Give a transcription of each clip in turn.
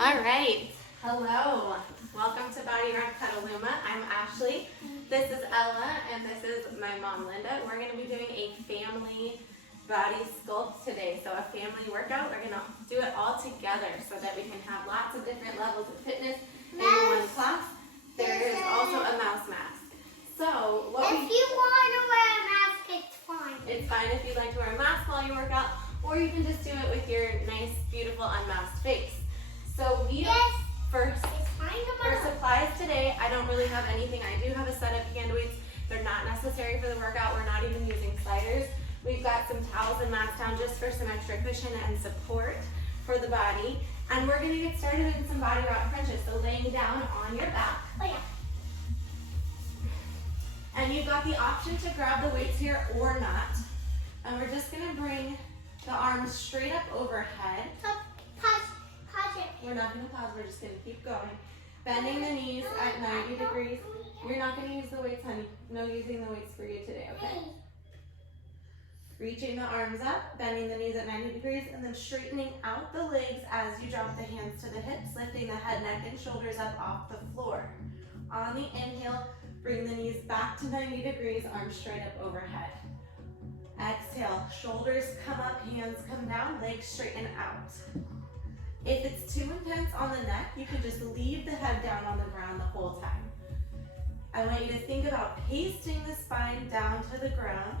All right. Hello. Welcome to Body Rock Petaluma. I'm Ashley. This is Ella, and this is my mom, Linda. We're going to be doing a family body sculpt today. So a family workout. We're going to do it all together so that we can have lots of different levels of fitness in one class. There is also a mouse mask. So if you want to wear a mask, it's fine. It's fine if you'd like to wear a mask while you work out, or you can just do it with your nice, beautiful, unmasked face. So for supplies today, I don't really have anything. I do have a set of hand weights. They're not necessary for the workout. We're not even using sliders. We've got some towels and mats down just for some extra cushion and support for the body. And we're going to get started in some body rock crunches. So laying down on your back. Oh, yeah. And you've got the option to grab the weights here or not. And we're just going to bring the arms straight up overhead. Pause it. We're not going to pause, we're just going to keep going. Bending the knees at 90 degrees. You're not going to use the weights, honey. No using the weights for you today, okay? Reaching the arms up, bending the knees at 90 degrees, and then straightening out the legs as you drop the hands to the hips, lifting the head, neck, and shoulders up off the floor. On the inhale, bring the knees back to 90 degrees, arms straight up overhead. Exhale, shoulders come up, hands come down, legs straighten out. If it's too intense on the neck, you can just leave the head down on the ground the whole time. I want you to think about pasting the spine down to the ground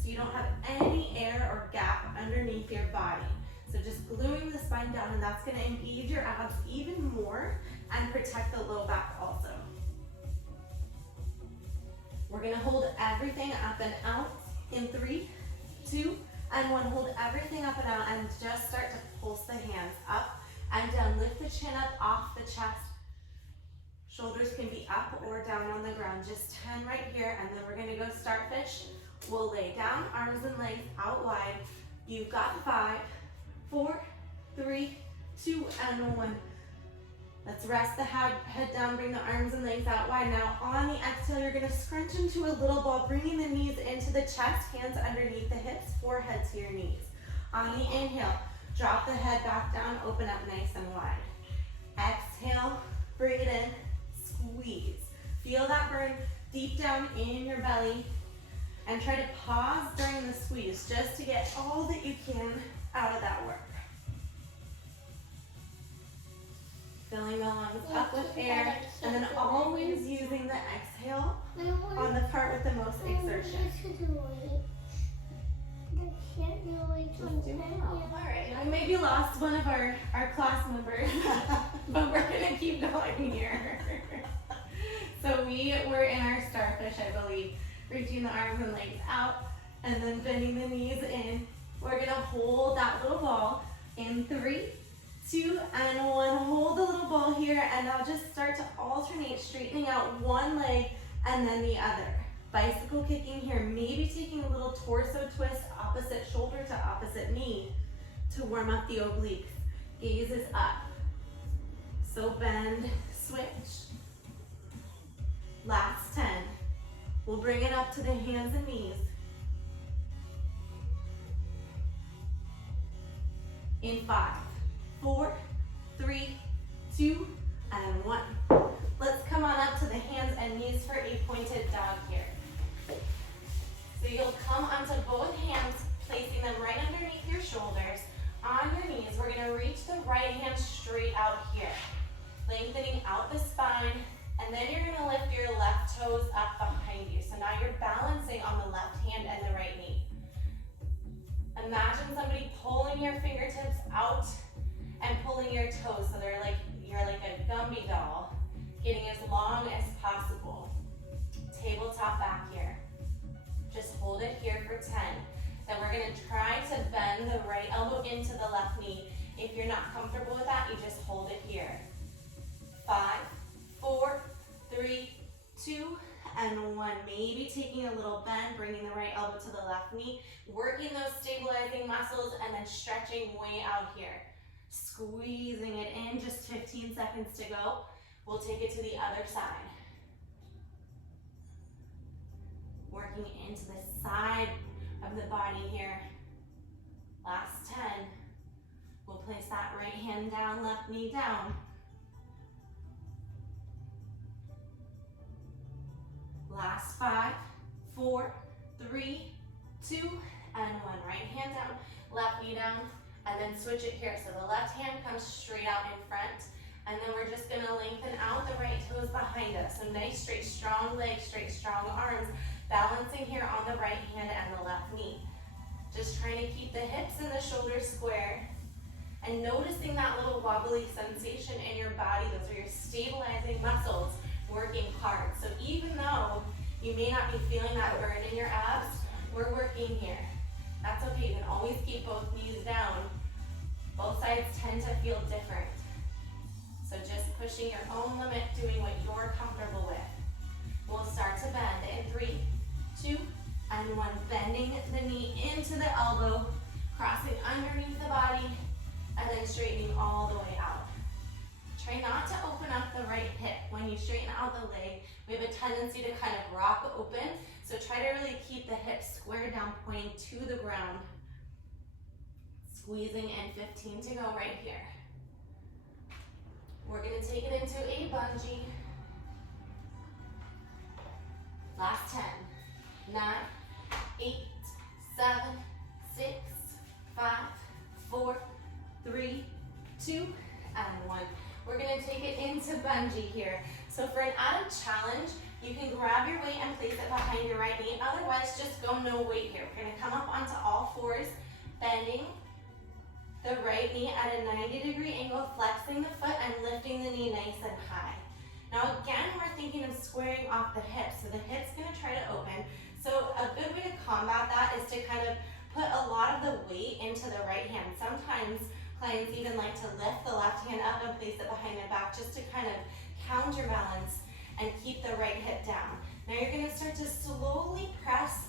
so you don't have any air or gap underneath your body. So just gluing the spine down, and that's going to engage your abs even more and protect the low back also. We're going to hold everything up and out in 3, 2, and 1. Hold everything up and out and just start to pulse the hands up and down. Lift the chin up off the chest. Shoulders can be up or down on the ground. Just 10 right here, and then we're going to go starfish. We'll lay down, arms and legs out wide. You've got 5, 4, 3, 2, and 1. Let's rest the head down, bring the arms and legs out wide. Now on the exhale, you're going to scrunch into a little ball, bringing the knees into the chest, hands underneath the hips, forehead to your knees. On the inhale, drop the head back down, open up nice and wide. Exhale, bring it in, squeeze. Feel that burn deep down in your belly, and try to pause during the squeeze just to get all that you can out of that work. Filling the lungs up with air, and then always using the exhale on the part with the most exertion. Alright, I maybe lost one of our class members, but we're going to keep going here. So we were in our starfish, I believe, reaching the arms and legs out, and then bending the knees in. We're going to hold that little ball in 3, 2, and 1. Hold the little ball here, and now just start to alternate, straightening out one leg and then the other. Bicycle kicking here, maybe taking a little torso twist, opposite shoulder to opposite knee to warm up the obliques. Gaze is up. So bend, switch. Last 10. We'll bring it up to the hands and knees. In 5, 4, 3, 2, and 1. Let's come on up to the hands and knees for a pointed dog here. So you'll come onto both hands, placing them right underneath your shoulders. On your knees, we're going to reach the right hand straight out here, lengthening out the spine, and then you're going to lift your left toes up behind you. So now you're balancing on the left hand and the right knee. Imagine somebody pulling your fingertips out and pulling your toes, so you're like a Gumby doll, getting as long as possible. Tabletop back here. Just hold it here for 10. Then we're going to try to bend the right elbow into the left knee. If you're not comfortable with that, you just hold it here. 5, 4, 3, 2, and 1. Maybe taking a little bend, bringing the right elbow to the left knee, working those stabilizing muscles, and then stretching way out here. Squeezing it in, just 15 seconds to go. We'll take it to the other side. Working into the side of the body here. Last 10. We'll place that right hand down, left knee down. Last 5, 4, 3, 2, and 1. Right hand down, left knee down, and then switch it here. So the left hand comes straight out in front, and then we're just gonna lengthen out the right toes behind us. So nice, straight, strong legs, straight, strong arms, balancing here on the right hand and the left knee. Just trying to keep the hips and the shoulders square, and noticing that little wobbly sensation in your body. Those are your stabilizing muscles working hard. So even though you may not be feeling that burn in your abs, we're working here. That's okay, you can always keep both knees down. Both sides tend to feel different. So just pushing your own limit, doing what you're comfortable with. We'll start to bend in 3, 2, and 1. Bending the knee into the elbow, crossing underneath the body, and then straightening all the way out. Try not to open up the right hip. When you straighten out the leg, we have a tendency to kind of rock open. So try to really keep the hips squared down, pointing to the ground. Squeezing in 15 to go right here. We're gonna take it into a bungee. Last 10, 9, 8, 7, 6, 5, 4, 3, 2, and 1. We're gonna take it into bungee here. So for an added challenge, you can grab your weight and place it behind your right knee. Otherwise, just go no weight here. We're gonna come up onto all fours, bending the right knee at a 90-degree angle, flexing the foot and lifting the knee nice and high. Now again, we're thinking of squaring off the hips. So the hip's gonna try to open. So a good way to combat that is to kind of put a lot of the weight into the right hand. Sometimes clients even like to lift the left hand up and place it behind their back just to kind of counterbalance and keep the right hip down. Now you're gonna start to slowly press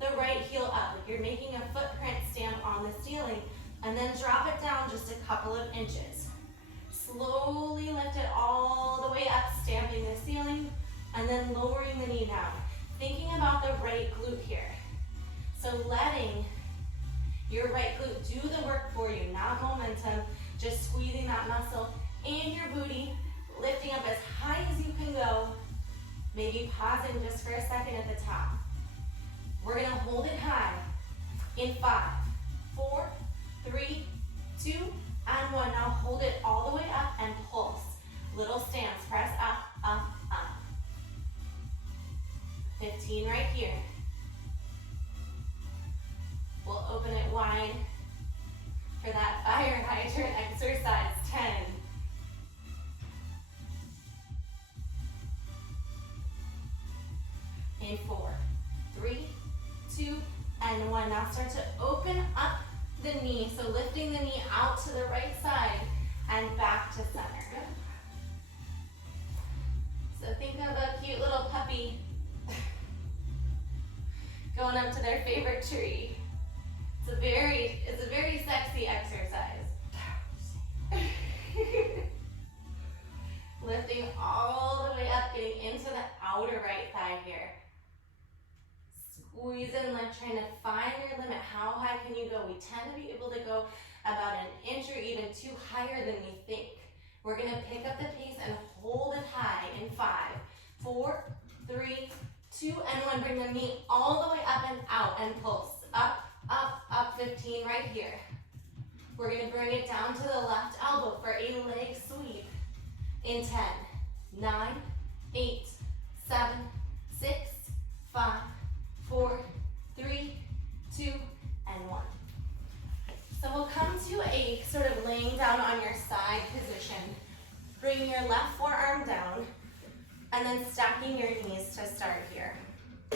the right heel up, like you're making a footprint stamp on the ceiling, and then drop it down just a couple of inches. Slowly lift it all the way up, stamping the ceiling, and then lowering the knee down. Thinking about the right glute here. So letting your right glute do the work for you, not momentum, just squeezing that muscle and your booty, lifting up as high as you can go, maybe pausing just for a second at the top. We're gonna hold it high in 5, 4, 3, 2, and 1. Now hold it all the way up and pulse. Little stance, press up, up, up. 15 right here. We'll open it wide for that fire hydrant exercise. 10. In 4, 3, 2, and 1. Now start to open up the knee. So lifting the knee out to the right side and back to center. So think of a cute little puppy going up to their favorite tree. It's a very sexy exercise. Lifting all the way up, getting into the outer right thigh here. Squeeze in, like trying to find your limit. How high can you go? We tend to be able to go about an inch or even 2 higher than we think. We're gonna pick up the pace and hold it high in 5, 4, 3, 2, and 1. Bring the knee all the way up and out and pulse. Up, up, up, 15 right here. We're gonna bring it down to the left elbow for a leg sweep in 10, 9, 8, 7, 6, 5, 4, 3, 2, and 1. So we'll come to a sort of laying down on your side position. Bring your left forearm down and then stacking your knees to start here.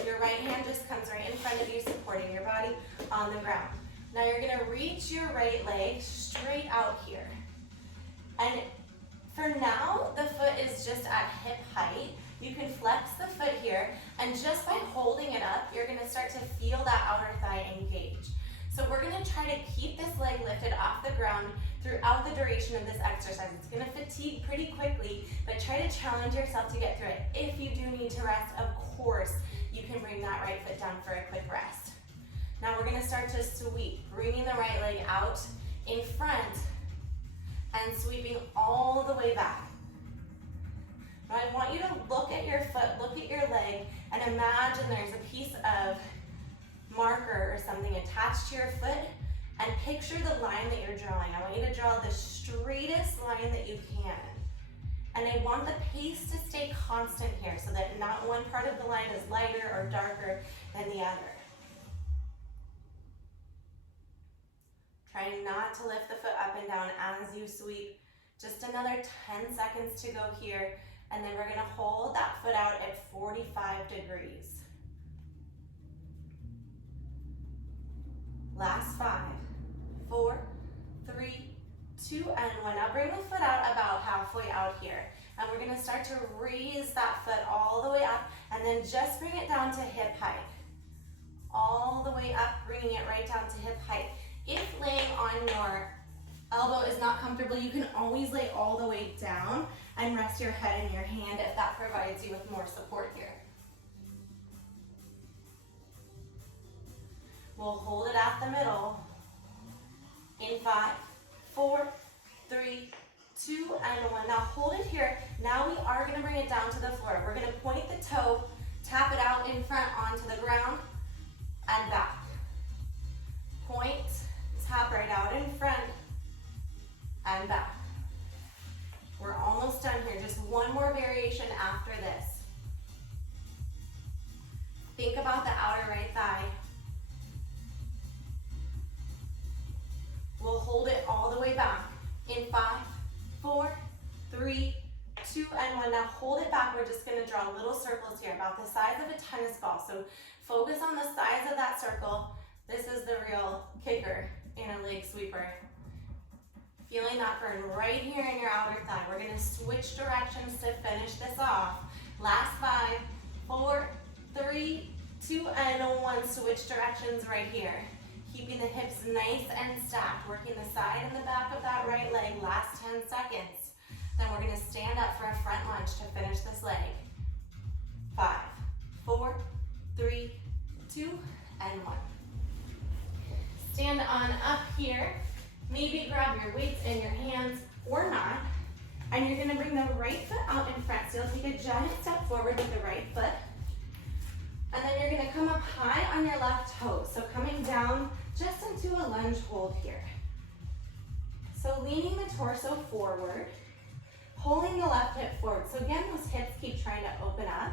Your right hand just comes right in front of you, supporting your body on the ground. Now you're gonna reach your right leg straight out here. And for now, the foot is just at hip height. You can flex the foot here, and just by holding it up, you're gonna start to feel that outer thigh engage. So we're gonna try to keep this leg lifted off the ground throughout the duration of this exercise. It's gonna fatigue pretty quickly, but try to challenge yourself to get through it. If you do need to rest, of course, you can bring that right foot down for a quick rest. Now we're gonna start to sweep, bringing the right leg out in front and sweeping all the way back. Now I want you to look at your foot, look at your leg, and imagine there's a piece of marker or something attached to your foot, and picture the line that you're drawing. I want you to draw the straightest line that you can. And I want the pace to stay constant here so that not one part of the line is lighter or darker than the other. Trying not to lift the foot up and down as you sweep. Just another 10 seconds to go here, and then we're gonna hold that foot out at 45 degrees. Last 5, 4, 3, 2, and 1. Now bring the foot out about halfway out here. And we're gonna start to raise that foot all the way up, and then just bring it down to hip height. All the way up, bringing it right down to hip height. If laying on your elbow is not comfortable, you can always lay all the way down and rest your head in your hand if that provides you with more support here. We'll hold it at the middle. In 5, 4, 3, 2, and 1. Now hold it here. Now we are gonna bring it down to the floor. We're gonna point the toe, tap it out in front onto the ground, and back. Point, tap right out in front, and back. We're almost done here. Just one more variation after this. Think about the outer right thigh. We'll hold it all the way back. In 5, 4, 3, 2, and 1. Now hold it back. We're just gonna draw little circles here, about the size of a tennis ball. So focus on the size of that circle. This is the real kicker in a leg sweeper. Feeling that burn right here in your outer thigh. We're gonna switch directions to finish this off. Last 5, 4, 3, 2, and 1. Switch directions right here. Keeping the hips nice and stacked, working the side and the back of that right leg. Last 10 seconds. Then we're gonna stand up for a front lunge to finish this leg. 5, 4, 3, 2, and 1. Stand on up here. Maybe grab your weights in your hands or not. And you're gonna bring the right foot out in front. So you'll take a giant step forward with the right foot. And then you're gonna come up high on your left toe. So coming down just into a lunge hold here. So leaning the torso forward, pulling the left hip forward. So again, those hips keep trying to open up.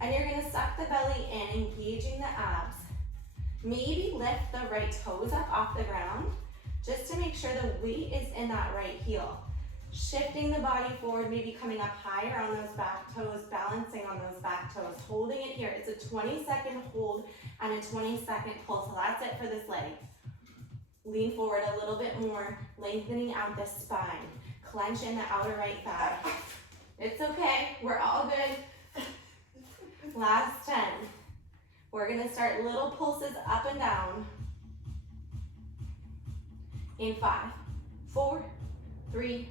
And you're gonna suck the belly in, engaging the abs. Maybe lift the right toes up off the ground, just to make sure the weight is in that right heel. Shifting the body forward, maybe coming up higher on those back toes, balancing on those back toes, holding it here. It's a 20-second hold and a 20-second pull. So that's it for this leg. Lean forward a little bit more, lengthening out the spine. Clench in the outer right thigh. It's okay, we're all good. Last 10. We're gonna start little pulses up and down. In 5, 4, 3,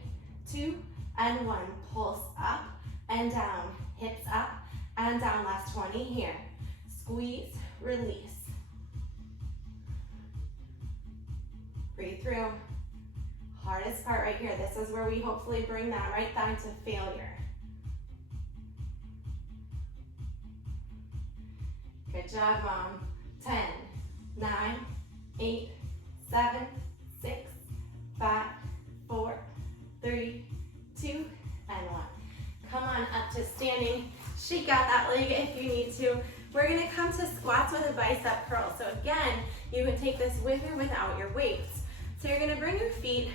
2, and 1. Pulse up and down, hips up and down. Last 20 here. Squeeze, release. Breathe through. Hardest part right here. This is where we hopefully bring that right thigh to failure. Good job, Mom. 10, 9, 8, 7, 6, 5, 4, 3, 2, and 1. Come on up to standing. Shake out that leg if you need to. We're gonna come to squats with a bicep curl. So again, you can take this with or without your weights. So you're gonna bring your feet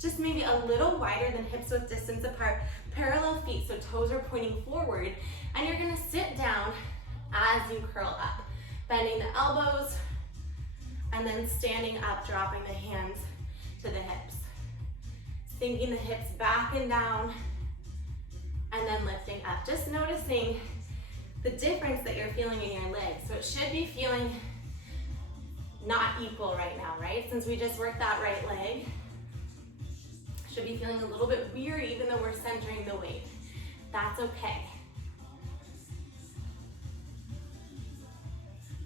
just maybe a little wider than hips width distance apart, parallel feet, so toes are pointing forward, and you're gonna sit down as you curl up, bending the elbows, and then standing up, dropping the hands to the hips. Sinking the hips back and down, and then lifting up. Just noticing the difference that you're feeling in your legs. So it should be feeling not equal right now, right? Since we just worked that right leg. Should be feeling a little bit weird even though we're centering the weight. That's okay.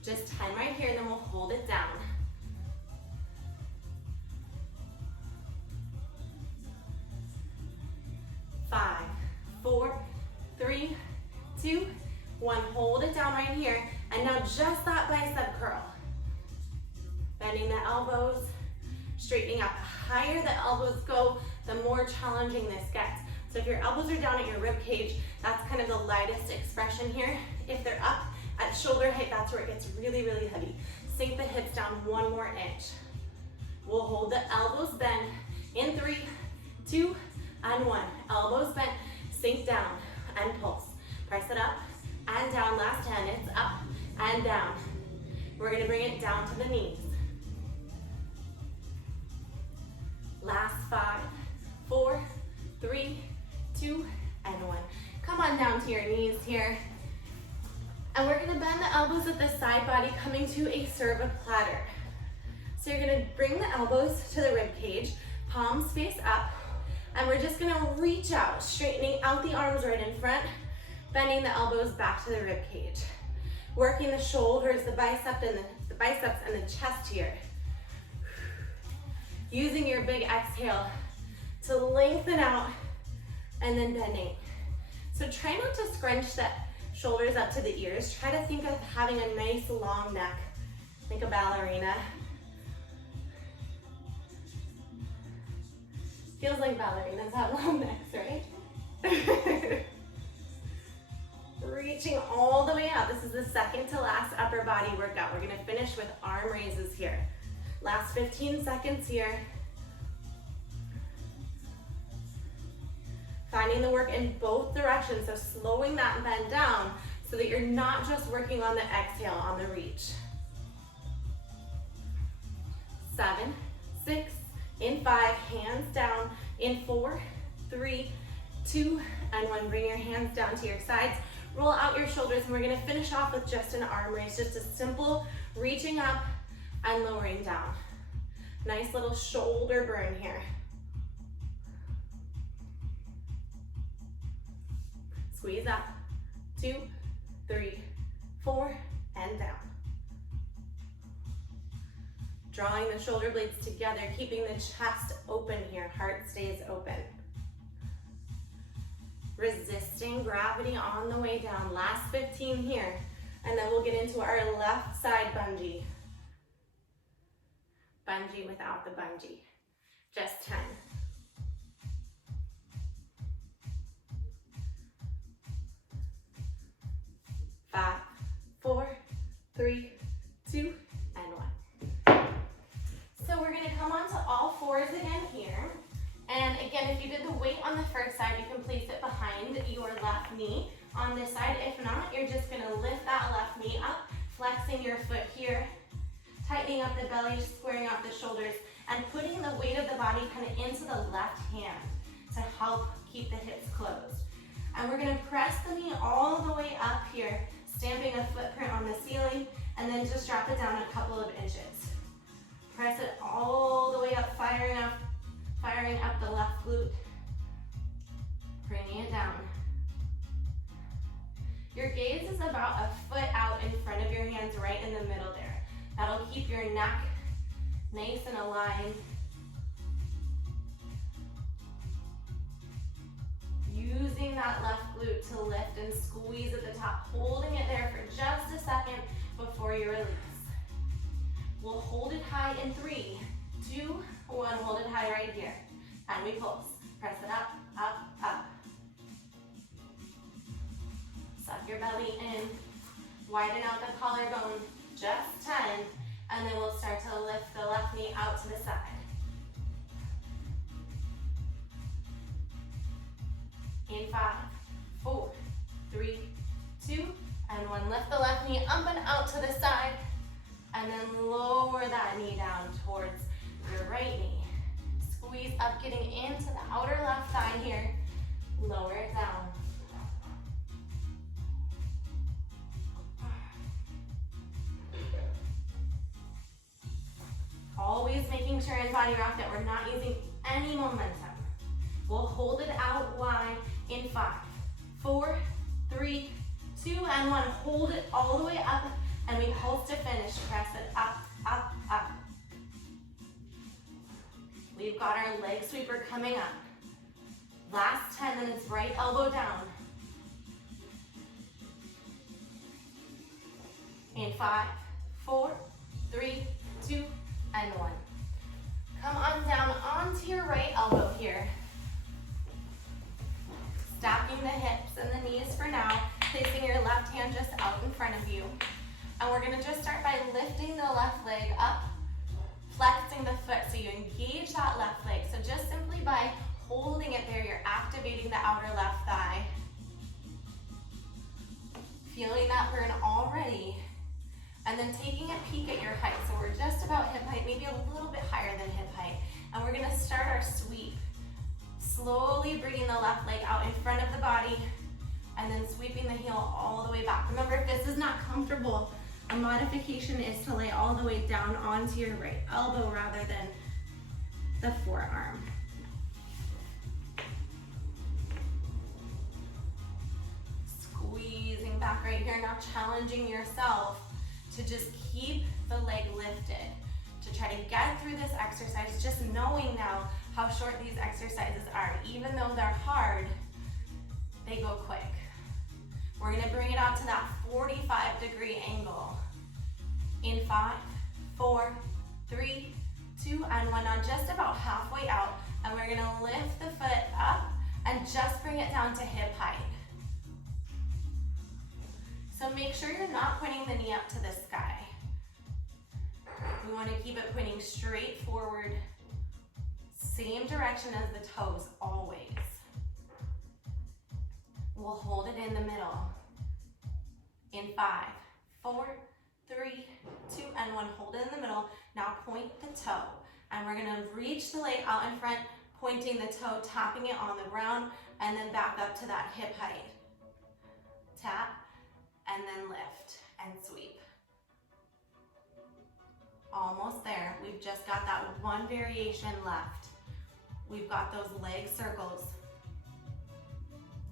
Just 10 right here, then we'll hold it down. 4, 3, 2, 1. Hold it down right here. And now just that bicep curl. Bending the elbows, straightening up. The higher the elbows go, the more challenging this gets. So if your elbows are down at your rib cage, that's kind of the lightest expression here. If they're up at shoulder height, that's where it gets really, really heavy. Sink the hips down 1 more inch. We'll hold the elbows bent in 3, 2, and 1. Elbows bent, sink down, and pulse. Press it up and down. Last 10, it's up and down. We're gonna bring it down to the knees. Last 5, 4, 3, 2, and 1. Come on down to your knees here. And we're gonna bend the elbows at the side body, coming to a cervical platter. So you're gonna bring the elbows to the rib cage, palms face up, and we're just gonna reach out, straightening out the arms right in front, bending the elbows back to the rib cage. Working the shoulders, the biceps and the chest here. Using your big exhale to lengthen out and then bending. So try not to scrunch the shoulders up to the ears. Try to think of having a nice long neck, like a ballerina. Feels like ballerinas have long necks, right? Reaching all the way out. This is the second to last upper body workout. We're gonna finish with arm raises here. Last 15 seconds here. Finding the work in both directions, so slowing that bend down so that you're not just working on the exhale, on the reach. 7, 6, in 5, hands down, in 4, 3, 2, and 1. Bring your hands down to your sides. Roll out your shoulders, and we're gonna finish off with just an arm raise, just a simple reaching up and lowering down. Nice little shoulder burn here. Squeeze up, 2, 3, 4, and down. Drawing the shoulder blades together, keeping the chest open here, heart stays open. Resisting gravity on the way down. Last 15 here, and then we'll get into our left side bungee. Bungee without the bungee. Just 10. 5, 4, 3, 2, and 1. So we're gonna come onto all fours again here. And again, if you did the weight on the first side, you can place it behind your left knee. On this side, if not, you're just gonna lift that left knee up, flexing your foot here, tightening up the belly, squaring out the shoulders, and putting the weight of the body kind of into the left hand to help keep the hips closed. And we're gonna press the knee all the way up here, stamping a footprint on the ceiling, and then just drop it down a couple of inches. Press it all the way up, firing up the left glute, bringing it down. Your gaze is about a foot out in front of your hands, right in the middle there. That'll keep your neck nice and aligned. Using that left glute to lift and squeeze at the top, holding it there for just a second before you release. We'll hold it high in 3, 2, 1, hold it high right here. And we pulse. Press it up, up, up. Suck your belly in. Widen out the collarbone, just 10. And then we'll start to lift the left knee out to the side. In 5, 4, 3, 2, and 1. Lift the left knee up and out to the side. And then lower that knee down towards your right knee. Squeeze up, getting into the outer left thigh here. Lower it down. Always making sure in body rock that we're not using any momentum. We'll hold it out wide in 5, 4, 3, 2, and 1. Hold it all the way up, and we pulse to finish. Press it up, up, up. We've got our leg sweeper coming up. Last 10. 10, then it's right elbow down. In 5, 4, 3, 2, and 1. Come on down onto your right elbow here. Stacking the hips and the knees for now, placing your left hand just out in front of you. And we're gonna just start by lifting the left leg up, flexing the foot so you engage that left leg. So just simply by holding it there, you're activating the outer left thigh. Feeling that burn already. And then taking a peek at your height. So we're just about hip height, maybe a little bit higher than hip height. And we're gonna start our sweep. Slowly bringing the left leg out in front of the body and then sweeping the heel all the way back. Remember, if this is not comfortable, a modification is to lay all the way down onto your right elbow rather than the forearm. Squeezing back right here, now challenging yourself to just keep the leg lifted. To try to get through this exercise, just knowing now how short these exercises are. Even though they're hard, they go quick. We're gonna bring it out to that 45-degree angle. In 5, 4, 3, 2, and 1. Now just about halfway out, and we're gonna lift the foot up and just bring it down to hip height. So make sure you're not pointing the knee up to the sky. We want to keep it pointing straight forward, same direction as the toes, always. We'll hold it in the middle. In 5, 4, 3, 2, and 1. Hold it in the middle. Now point the toe. And we're going to reach the leg out in front, pointing the toe, tapping it on the ground, and then back up to that hip height. Tap, and then lift and sweep. Almost there. We've just got that one variation left. We've got those leg circles.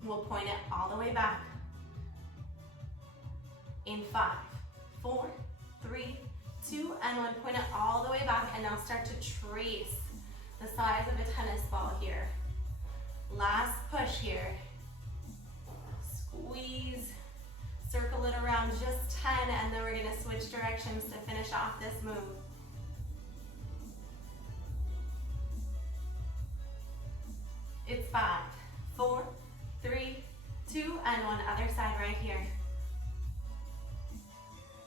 We'll point it all the way back. In 5, 4, 3, 2, and 1. Point it all the way back, and now start to trace the size of a tennis ball here. Last push here. Squeeze. Circle it around just 10, and then we're going to switch directions to finish off this move. It's 5, 4, 3, 2, and 1. Other side right here.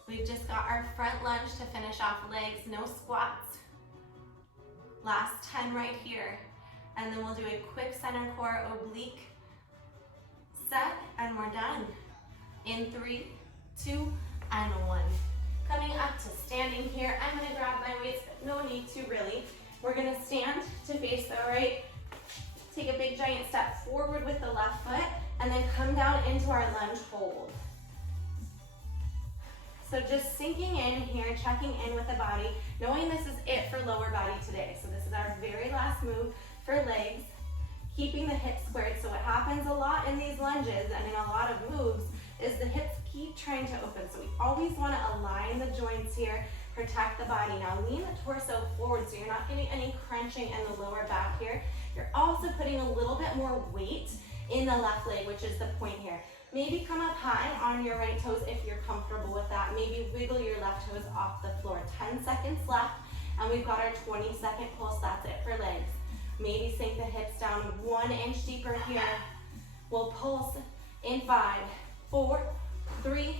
We've just got our front lunge to finish off legs, no squats. Last 10 right here. And then we'll do a quick center core oblique set, and we're done. In 3, 2, and 1. Coming up to standing here, I'm gonna grab my weights, but no need to really. We're gonna stand to face the right, take a big giant step forward with the left foot, and then come down into our lunge hold. So just sinking in here, checking in with the body, knowing this is it for lower body today. So this is our very last move for legs, keeping the hips squared. So what happens a lot in these lunges and in a lot of moves is the hips keep trying to open. So we always want to align the joints here, protect the body. Now lean the torso forward so you're not getting any crunching in the lower back here. You're also putting a little bit more weight in the left leg, which is the point here. Maybe come up high on your right toes if you're comfortable with that. Maybe wiggle your left toes off the floor. 10 seconds left, and we've got our 20-second pulse. That's it for legs. Maybe sink the hips down 1 inch deeper here. We'll pulse in 5, 4, 3,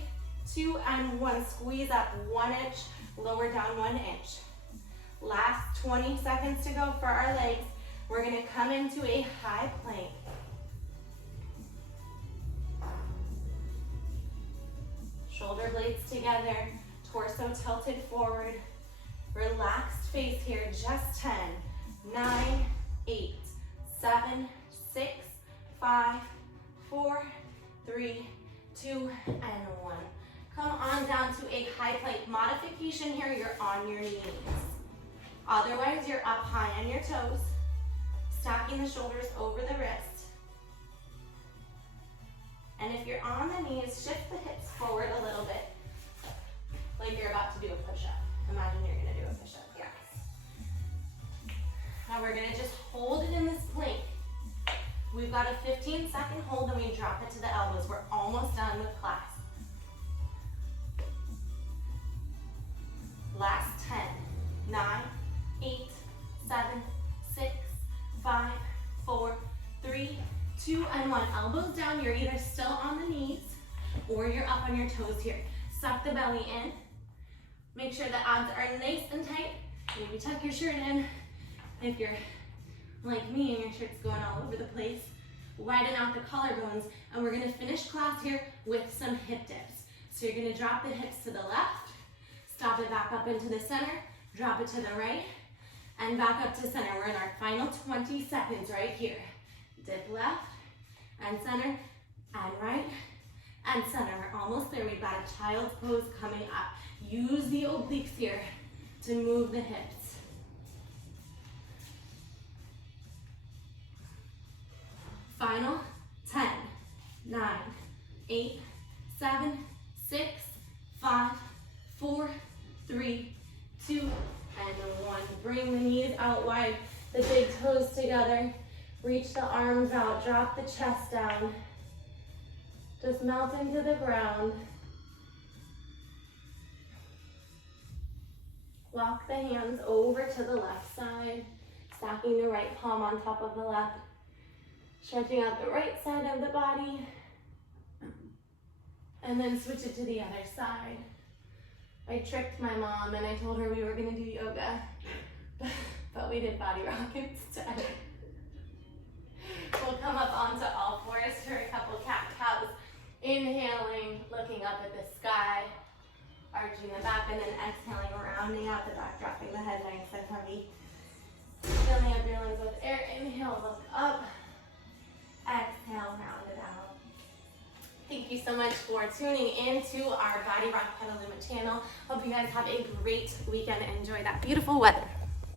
2, and 1. Squeeze up 1 inch, lower down 1 inch. Last 20 seconds to go for our legs. We're gonna come into a high plank. Shoulder blades together, torso tilted forward. Relaxed face here, just 10, 9, 8, 7, 6, 5, 4, 3, 2, and 1. Come on down to a high plank. Modification here, you're on your knees. Otherwise, you're up high on your toes, stacking the shoulders over the wrist. And if you're on the knees, shift the hips forward a little bit, like you're about to do a push-up. Imagine you're gonna do a push-up, yes. Now we're gonna just hold it in this plank. We've got got a 15-second hold, and we drop it to the elbows. We're almost done with class. Last 10, 9, 8, 7, 6, 5, 4, 3, 2, and 1. Elbows down. You're either still on the knees or you're up on your toes here. Suck the belly in. Make sure the abs are nice and tight. Maybe tuck your shirt in. If you're like me and your shirt's going all over the place, widen out the collarbones, and we're gonna finish class here with some hip dips. So you're gonna drop the hips to the left, stop it back up into the center, drop it to the right, and back up to center. We're in our final 20 seconds right here. Dip left and center and right and center. We're almost there. We've got a child's pose coming up. Use the obliques here to move the hips. Final 10, 9, 8, 7, 6, 5, 4, 3, 2, and 1. Bring the knees out wide, the big toes together. Reach the arms out, drop the chest down. Just melt into the ground. Walk the hands over to the left side, stacking the right palm on top of the left. Stretching out the right side of the body. And then switch it to the other side. I tricked my mom and I told her we were gonna do yoga, but we did body rock instead. We'll come up onto all fours for a couple cat-cows. Inhaling, looking up at the sky, arching the back, and then exhaling, rounding out the back, dropping the head nice and heavy. Filling up your lungs with air. Inhale, look up. Exhale, round it out. Thank you so much for tuning in to our Body Rock Petaluma channel. Hope you guys have a great weekend. Enjoy that beautiful weather.